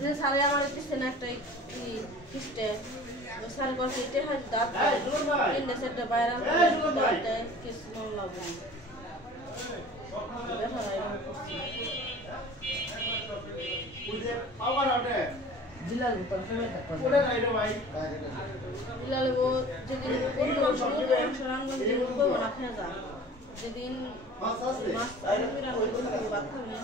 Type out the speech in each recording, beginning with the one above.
যে সারে আমার দিচ্ছে না একটা কিস্টে সারে করতে এটা হয় দাঁত ইন্ডে সেটটা বাইরে দাঁত কিছু মন লাগবে বেটা এরকম করছি ওইতে পাওয়ার আউটে দিলাল তোর সময় থাকো ওরে নাই রে ভাই দিলাল ও যেদিন কোন রাঙ্গন দিন কই না খেয়ে যা যেদিন মাছ আইরে ফিরা কই বাদ খাবে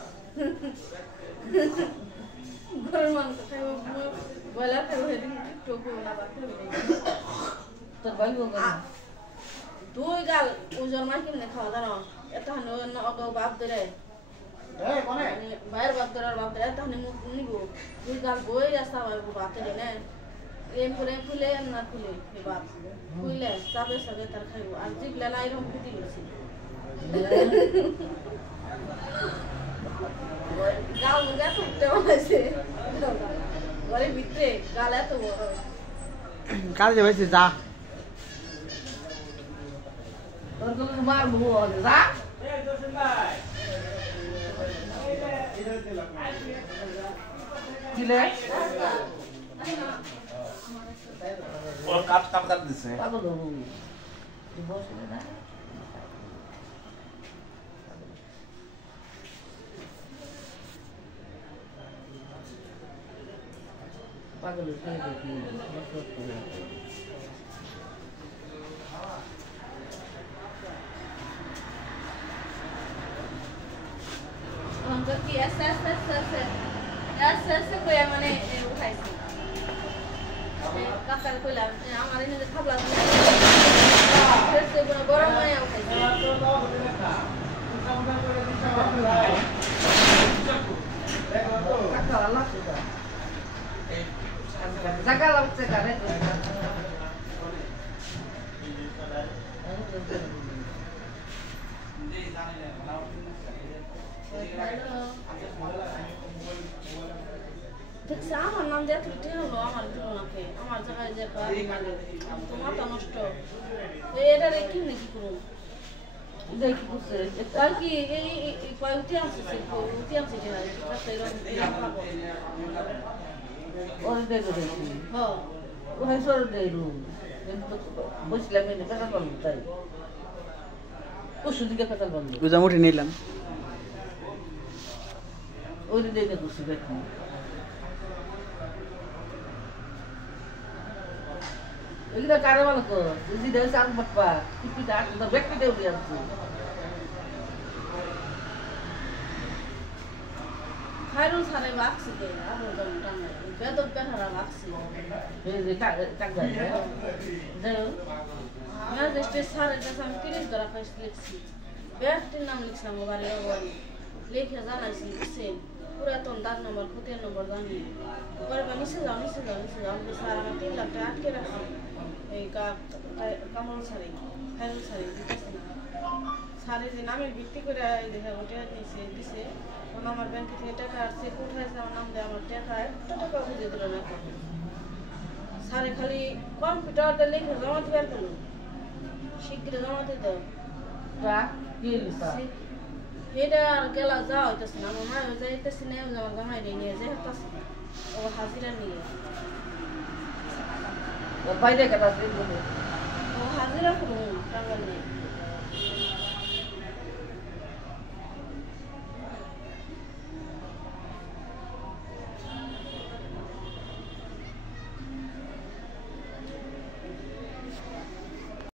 ঘরের মানুষ খাইব বয়লা খাইব সেদিন টোকো না বাদ খাবে তোর ভাই বগা দুই গাল ওজন মা কিনে খাওয়া দাও এটা না অগো বাপ ধরে এই কোনে বাইর বাপ ধরে এটা মুখ নিব দুই গাল বই রাস্তা বাবু বাপ ধরে না এম ফুলে না ফুলে এই বাপ ফুলে সাবে সাবে তার খাইব আর জিগলা নাই রকম ফুটি গেছে গাল মুগা ফুটতে আছে ঘরের ভিতরে গাল এত বড় কাল যে ভাইছে যা তোর কোন মার বউ হবে যা এই দর্শন ভাই কিলে ওর কাট দিছে পাগল হবু বসে না পাগল হয়ে দেখি अंदर की एस कोई माने उठाइছি কাকার কইলাম আমার এনে খাবলা ফেসে গরম হয়ে উঠাইছি কাকা আল্লাহ সুদা জায়গা লাগছে কারে দেখছি আমার নাম দিয়ে তুই হলো আমার দিল নাকি আমার জায়গায় যে তোমার তো নষ্ট এটা রেখে নাকি করো দেখি বুঝছে আর কি এই কয়েকটি আছে উঠে আছে ওর দেখো দেখি হ্যাঁ ওই সর দেরু বুঝলাম না কথা বলবো তাই ওষুধ দিকে কথা বলবো রোজা মুঠে নিলাম ওই দেখে বুঝছি দেখি এগুলো কারে বলো তো যদি দেয় চাল বাটপা কি ডাক তো ব্যক্তি দেউ দিয়ে আছে খাইরুল সারে বাক্সি দে আর ওটা টানা বেদব বেহারা বাক্সি এই যে টাক যায় দেও না যে সারে যে আমি 30 ধরা ফাইস লিখছি ব্যক্তির নাম লিখলাম বাড়ি বাড়ি লিখে জানাইছি সে পুরাতন দাগ নম্বর খুঁটির নম্বর জানি পরে নিচে যাও স্যার আমার 3 লাখ টাকা আটকে রাখছি এই কামল সারি খাইরুল সারি দিতেছে না সারি যে নামের ভিত্তি করে দেখা ওটা দিছে ওন আমার ব্যাংক থেকে টাকা আসছে কোথায় আছে আমার নাম দিয়ে আমার টাকা একটা টাকা বুঝে দিল না সারি খালি কম্পিউটারতে লিখে জমা দিবার কেন শীঘ্র জমা দিতে দাও কি লিখা এটা আর গেলা যাও হইতেছে না আমার মা যাইতেছে না আমার জামাই নিয়ে যেতে ও হাজিরা নিয়ে বাইরে কথা ও হাজিরা করুন টাকা নিয়ে